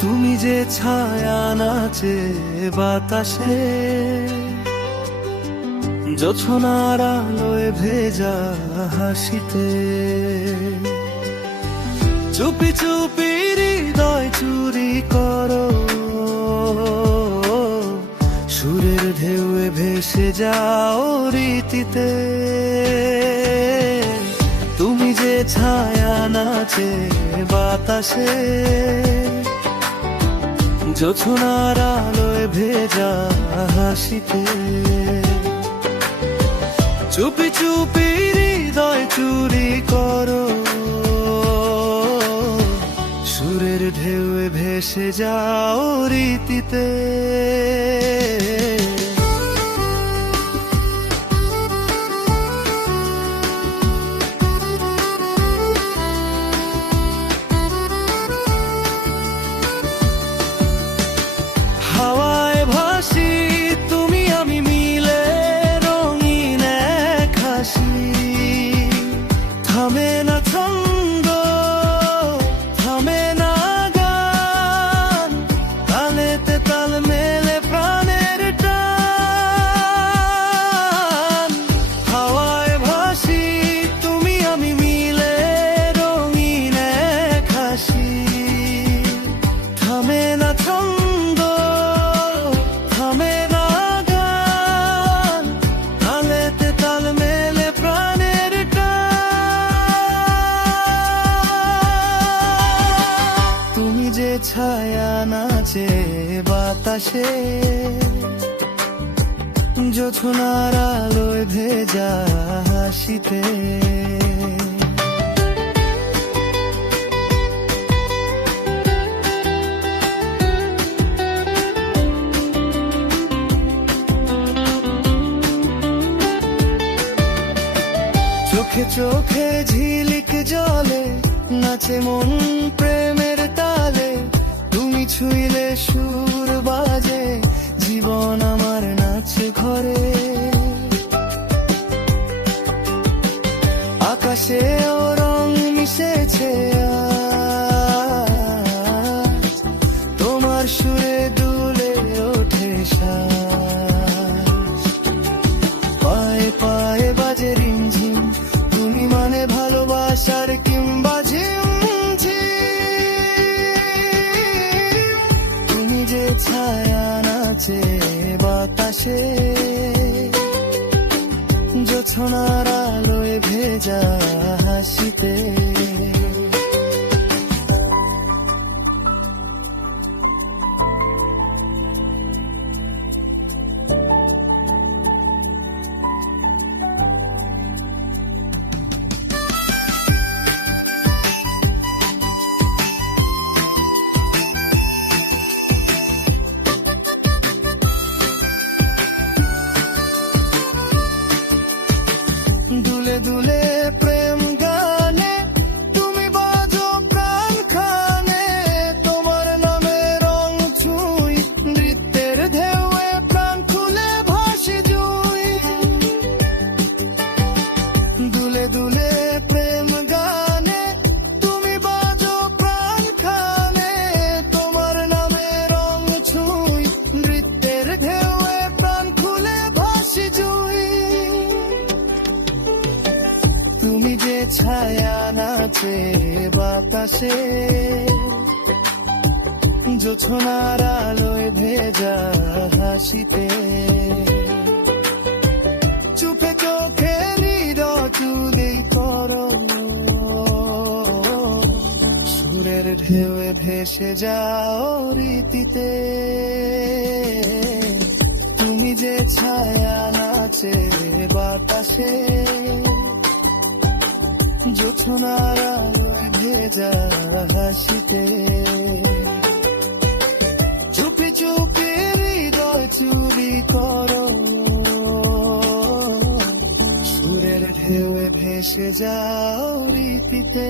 তুমি যে ছায়া নাচে বাতাসে, জোছনার আলোয় ভেজা হাসিতে, চুপি চুপি হৃদয় চুরি করো, সুরের ঢেউয়ে ভেসে যাও রীতিতে। তুমি যে ছায়া নাচে বাতাসে, জোছনার আলোয় ভেজা হাসিতে, চুপি চুপি হৃদয় চুরি করো, সুরের ঢেউয়ে ভেসে যাও রীতিতে। হাওয়ায় ভাসি তুমি আমি মিলে, রঙিন এক হাসি, থামে না ছন্দ, থামে না গান, তালেতে তাল মেলে প্রাণের টান। হাওয়ায় ভাসি তুমি আমি মিলে, রঙিন এক হাসি, থামে না ছন্দ, থামে না গান, তালেতে তাল মেলে প্রাণের টান। তুমি যে ছায়া নাচে বাতাসে, জোছনার আলোয় ভেজা হাসিতে, চোখে চোখে ঝিলিক জলে, নাচে মন প্রেমের তালে, তুমি ছুঁইলে সুর বাজে, জীবন আমার নাচে ঘরে। আকাশে ও রং মিশেছে আজ, তোমার সুরে দুলে ওঠে শ্বাস, পায়ে পায়ে বাজে রিমঝিম, তুমি মানে ভালোবাসার কিংবা ঝিমঝিম। তুমি যে ছায়া নাচে বাতাসে, জোছনার আলোয় ভেজা হাসিতে, দুলে দুলে প্রেম গানে, তুমি বাজো প্রাণ খানে, তোমার নামে রং ছুঁই, নৃত্যের ঢেউয়ে প্রাণ খুলে ভাসি জুই। দুলে দুলে প্রেম গানে, তুমি বাজো প্রাণ খানে, তোমার নামে রং ছুঁই, নৃত্যের ঢেউয়ে প্রাণ খুলে ভাসি জুই। তুমি যে ছায়া নাচে বাতাসে, জোছনার আলোয় ভেজা হাসিতে, চুপে চোখে হৃদয় চুরি করো, সুরের ঢেউয়ে ভেসে যাও রীতিতে। তুমি যে ছায়া নাচে বাতাসে, জোছনার আলোয় ভেজা হাসিতে, চুপি চুপি হৃদয় চুরি করো, সুরের ঢেউয়ে ভেসে যাও রীতিতে।